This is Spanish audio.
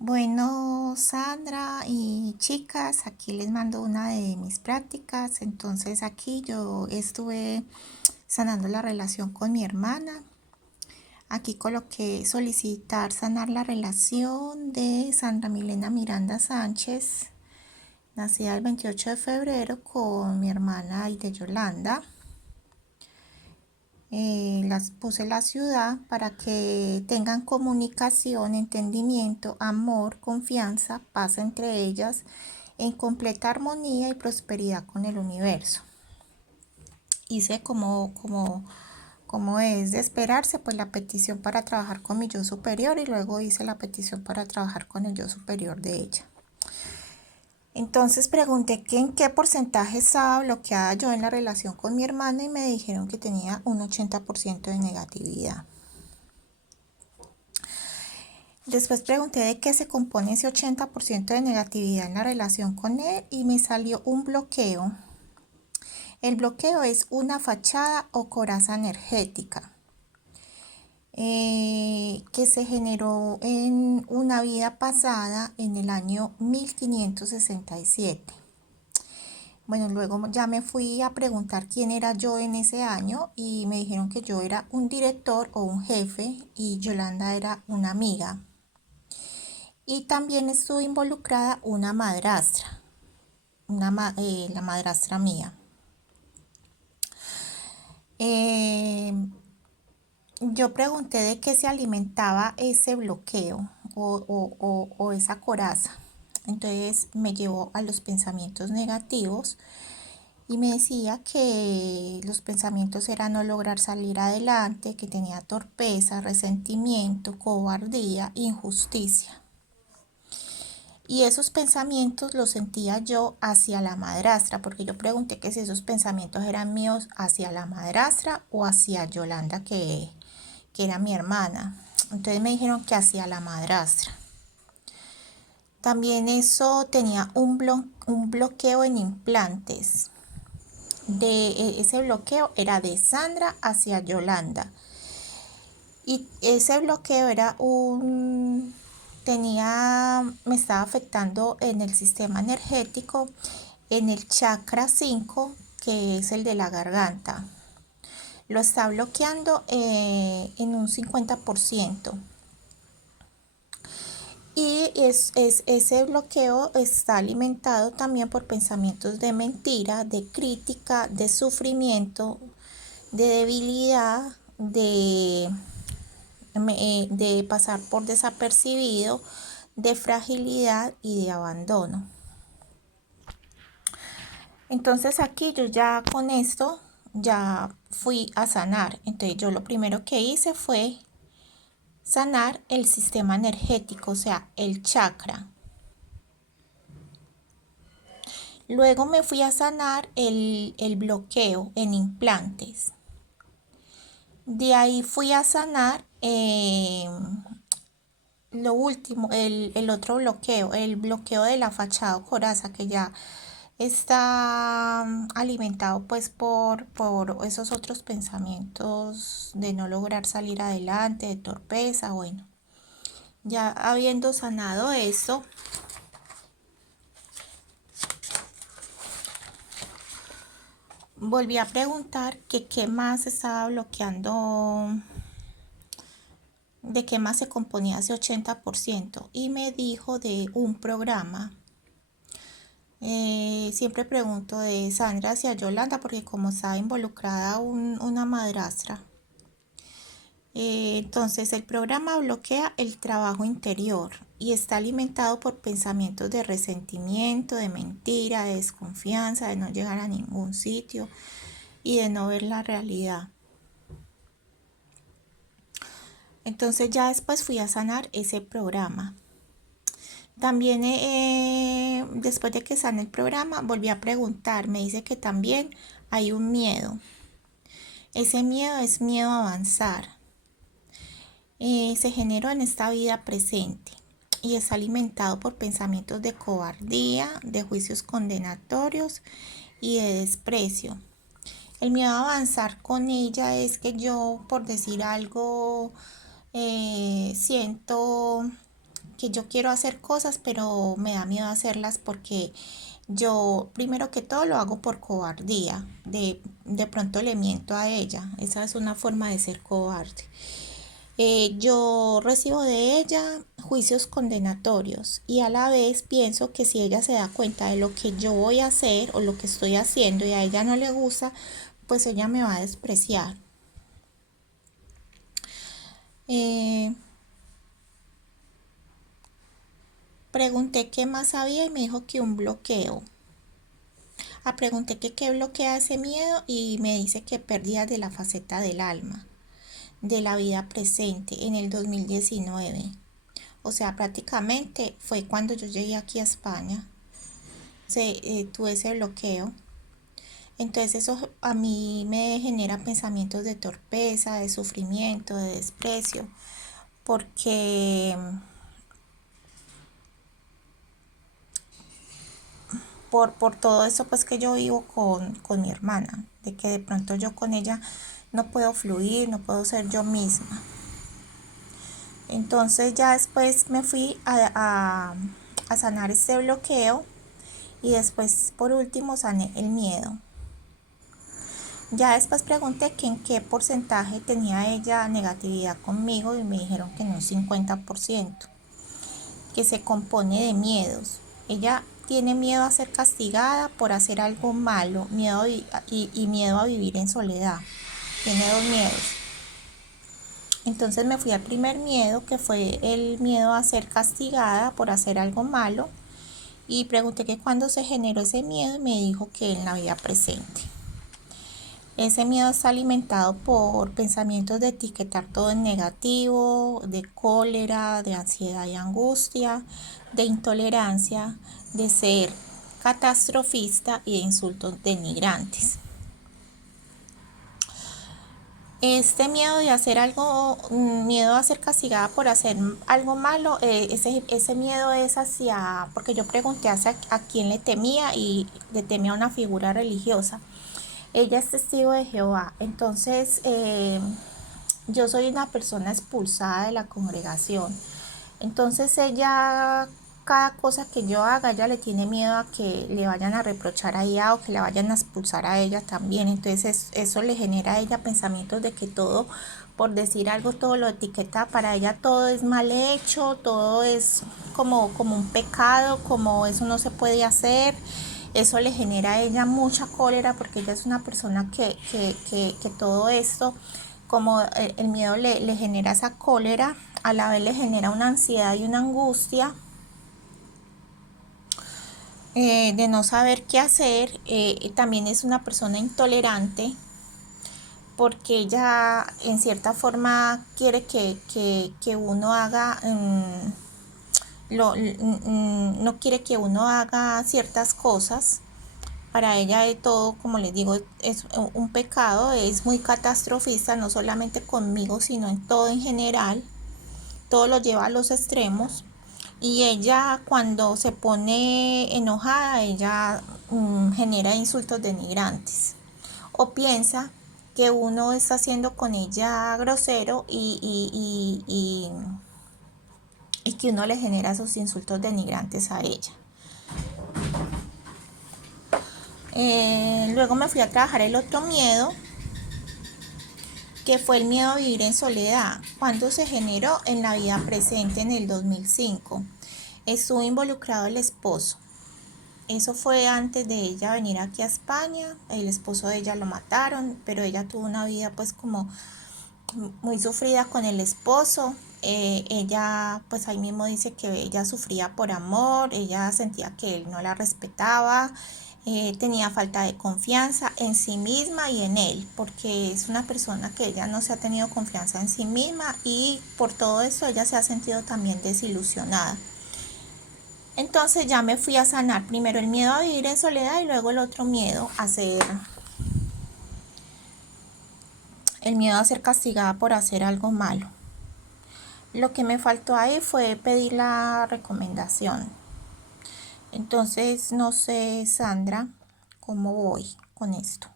Bueno, Sandra y chicas, aquí les mando una de mis prácticas. Entonces aquí yo estuve sanando la relación con mi hermana. Aquí coloqué solicitar sanar la relación de Sandra Milena Miranda Sánchez, nacida el 28 de febrero, con mi hermana Aide Yolanda. Las puse la ciudad para que tengan comunicación, entendimiento, amor, confianza, paz entre ellas, en completa armonía y prosperidad con el universo. Hice como es de esperarse, pues la petición para trabajar con mi yo superior y luego hice la petición para trabajar con el yo superior de ella. Entonces pregunté que en qué porcentaje estaba bloqueada yo en la relación con mi hermana y me dijeron que tenía un 80% de negatividad. Después pregunté de qué se compone ese 80% de negatividad en la relación con él y me salió un bloqueo. El bloqueo es una fachada o coraza energética que se generó en una vida pasada en el año 1567. Bueno, luego ya me fui a preguntar quién era yo en ese año y me dijeron que yo era un director o un jefe y Yolanda era una amiga. Y también estuvo involucrada una madrastra, la madrastra mía. Eh, yo pregunté de qué se alimentaba ese bloqueo o esa coraza. Entonces me llevó a los pensamientos negativos y me decía que los pensamientos eran no lograr salir adelante, que tenía torpeza, resentimiento, cobardía, injusticia. Y esos pensamientos los sentía yo hacia la madrastra, porque yo pregunté que si esos pensamientos eran míos hacia la madrastra o hacia Yolanda, que era mi hermana. Entonces me dijeron que hacia la madrastra. También eso tenía un bloqueo en implantes. Ese bloqueo era de Sandra hacia Yolanda. Y ese bloqueo me estaba afectando en el sistema energético, en el chakra 5, que es el de la garganta. Lo está bloqueando en un 50%. Y ese bloqueo está alimentado también por pensamientos de mentira, de crítica, de sufrimiento, de debilidad, de pasar por desapercibido, de fragilidad y de abandono. Entonces aquí yo ya con esto ya fui a sanar. Entonces yo lo primero que hice fue sanar el sistema energético, o sea, el chakra. Luego me fui a sanar el bloqueo en implantes. De ahí fui a sanar lo último, el otro bloqueo, el bloqueo de la fachada o coraza, que ya está alimentado pues por esos otros pensamientos de no lograr salir adelante, de torpeza. Bueno, ya habiendo sanado eso, volví a preguntar que qué más estaba bloqueando, de qué más se componía ese 80%, y me dijo de un programa. Siempre pregunto de Sandra hacia Yolanda porque como estaba involucrada una madrastra. Entonces el programa bloquea el trabajo interior y está alimentado por pensamientos de resentimiento, de mentira, de desconfianza, de no llegar a ningún sitio y de no ver la realidad. Entonces ya después fui a sanar ese programa. También después de que sane el programa volví a preguntar, me dice que también hay un miedo. Ese miedo es miedo a avanzar. Se generó en esta vida presente y es alimentado por pensamientos de cobardía, de juicios condenatorios y de desprecio. El miedo a avanzar con ella es que yo, por decir algo, siento que yo quiero hacer cosas, pero me da miedo hacerlas porque yo, primero que todo, lo hago por cobardía. De pronto le miento a ella. Esa es una forma de ser cobarde. Yo recibo de ella juicios condenatorios y a la vez pienso que si ella se da cuenta de lo que yo voy a hacer o lo que estoy haciendo y a ella no le gusta, pues ella me va a despreciar. Eh, Pregunté qué más había y me dijo que un bloqueo. Pregunté que qué bloquea ese miedo y me dice que pérdidas de la faceta del alma, de la vida presente en el 2019. O sea, prácticamente fue cuando yo llegué aquí a España. Tuve ese bloqueo. Entonces eso a mí me genera pensamientos de torpeza, de sufrimiento, de desprecio, porque por todo eso pues que yo vivo con mi hermana, de que de pronto yo con ella no puedo fluir, no puedo ser yo misma. Entonces ya después me fui a sanar este bloqueo y después por último sané el miedo. Ya después pregunté que en qué porcentaje tenía ella negatividad conmigo y me dijeron que en un 50%, que se compone de miedos. Ella tiene miedo a ser castigada por hacer algo malo, miedo y miedo a vivir en soledad. Tiene dos miedos. Entonces me fui al primer miedo, que fue el miedo a ser castigada por hacer algo malo, y pregunté que cuándo se generó ese miedo y me dijo que en la vida presente. Ese miedo está alimentado por pensamientos de etiquetar todo en negativo, de cólera, de ansiedad y angustia, de intolerancia, de ser catastrofista y de insultos denigrantes. Este miedo de hacer algo, miedo a ser castigada por hacer algo malo, ese miedo es hacia, porque yo pregunté hacia a quién le temía y le temía a una figura religiosa. Ella es testigo de Jehová, entonces yo soy una persona expulsada de la congregación. Entonces ella, cada cosa que yo haga, ella le tiene miedo a que le vayan a reprochar a ella o que la vayan a expulsar a ella también. Entonces eso le genera a ella pensamientos de que todo, por decir algo, todo lo etiqueta, para ella todo es mal hecho, todo es como un pecado, como eso no se puede hacer. Eso le genera a ella mucha cólera porque ella es una persona que todo esto, como el miedo le genera esa cólera, a la vez le genera una ansiedad y una angustia de no saber qué hacer. También es una persona intolerante porque ella en cierta forma quiere que uno haga, no quiere que uno haga ciertas cosas. Para ella de todo, como les digo, es un pecado, es muy catastrofista, no solamente conmigo, sino en todo en general. Todo lo lleva a los extremos. Y ella cuando se pone enojada, ella genera insultos denigrantes. O piensa que uno está haciendo con ella grosero y que uno le genera esos insultos denigrantes a ella. Luego me fui a trabajar el otro miedo, que fue el miedo a vivir en soledad. Cuando se generó en la vida presente en el 2005. Estuvo involucrado el esposo. Eso fue antes de ella venir aquí a España. El esposo de ella lo mataron, pero ella tuvo una vida pues como muy sufrida con el esposo. Ella pues ahí mismo dice que ella sufría por amor, ella sentía que él no la respetaba, tenía falta de confianza en sí misma y en él, porque es una persona que ella no se ha tenido confianza en sí misma y por todo eso ella se ha sentido también desilusionada. Entonces ya me fui a sanar primero el miedo a vivir en soledad y luego el otro miedo a ser, el miedo a ser castigada por hacer algo malo. Lo que me faltó ahí fue pedir la recomendación. Entonces no sé, Sandra, cómo voy con esto.